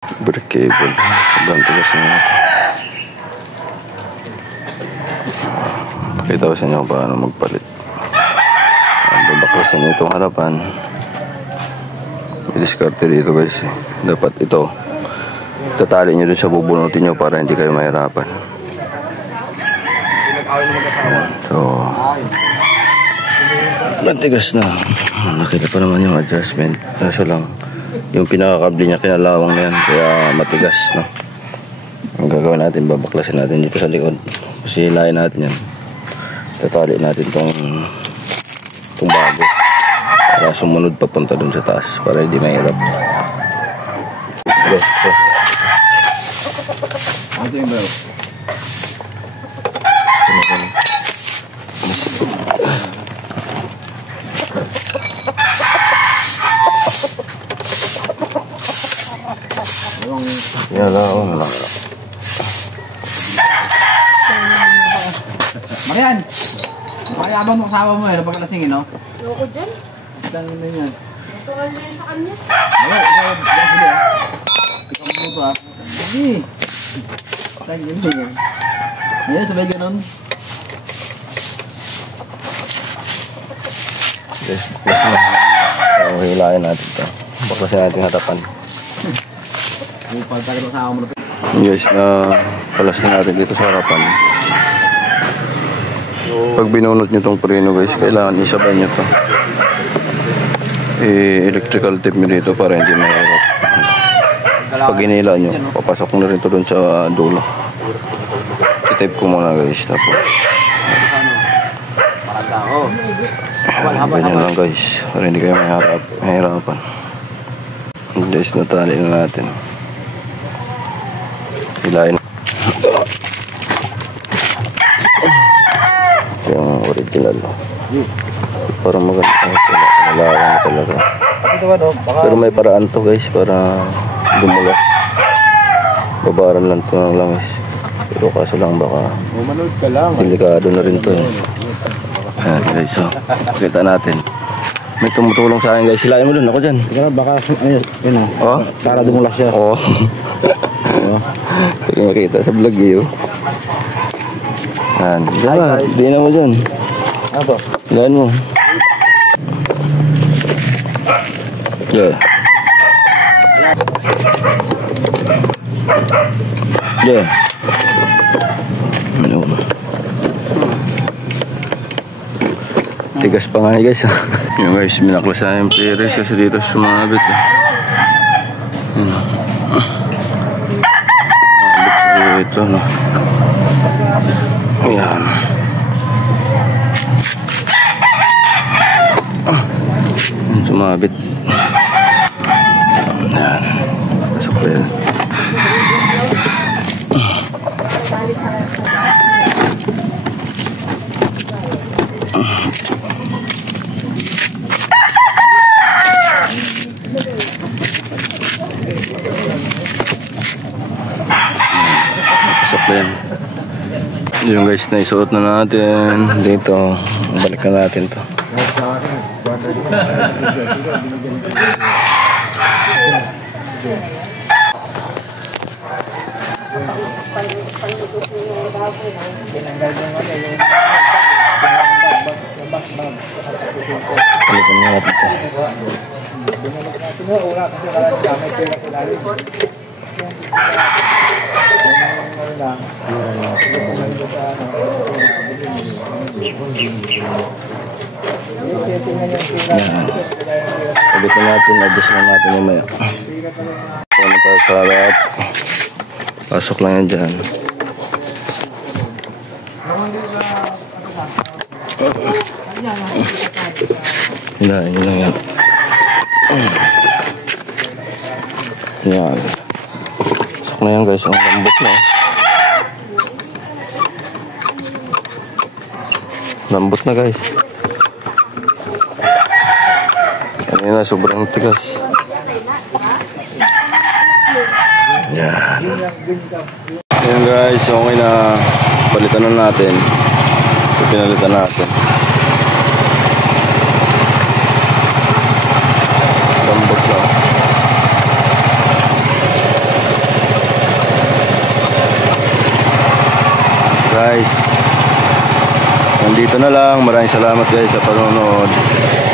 Brake cable. Sobrang tigas na ito. Pakita ko sa inyo kung paano magpalit. Babaklasin itong harapan. May diskarte dito guys. Dapat ito tatali nyo dun sa bubunutin nyo para hindi kayo mahirapan. So mantigas na. Nakita pa naman yung adjustment. Kaso lang yung pinakakabli niya kinalawang na yan, kaya matigas, no? Ang gagawin natin, babaklasin natin dito sa likod. Pasilayin natin yan. Tatali natin itong bago para sumunod papunta dun sa taas para hindi mahirap. Ito yung bro. Yan lang, Marian! Makayabang mo kasama mo eh, pagkalasingin, no? Loko dyan. Itang na yan. Ito nga yan sa kanya. Ikaw mo ah. Hindi. Kain yun yan. Ayan, sabay ganun. yes, so, hilayan natin ito. Baklasin natin hatapan. Upal talaga kasama mo na. Guys, na palasin natin dito sa harapan. Pag binunot nyo itong preno guys, kailangan isabay nyo ito. Electrical tape nyo dito para hindi mahirap. Pag inila nyo, papasok na rin ito dun sa dulo. I-tape ko muna guys. Tapos ganyan lang guys, para hindi kayo mahirapan. Guys, natali na natin. Hilain. Yung original. Parang maganda. Malawang talaga. Pero may paraan to guys para dumulas. Babaran lang to ng langis. Pero kaso lang baka delikado na rin to. Ayan guys, so kita natin. May tumutulong sa akin guys. Hilain mo dun, ako dyan. Baka, yun oh? Para dumulas siya. Oo. Sige makita sa vlog yun. Ayan. Hindi na mo dyan. Ano to? Hilain mo. Yeah. Yeah. Ano? Tigas pa nga guys. Yung guys, minaklasan yung players kasi dito sumabit. Sumabit ito, no? Ayan. Sumabit. Ayan. Pasok ko yan. Pasok ko yan. Yung guys na isuot na natin dito. Balik na natin to. Balikan na natin to. Balikan natin, adjust na natin yung maya. Kung tayo sa harap, pasok lang yan dyan. Yun lang yan. Yan. Pasok na yan guys, ang lambot na. Lambot na guys. Kanina sobrang tigas. Yan. Yan guys, okay na. Palitan na natin. Pinalitan natin. Lambot lang. guys. Nandito na lang. Maraming salamat guys sa panonood.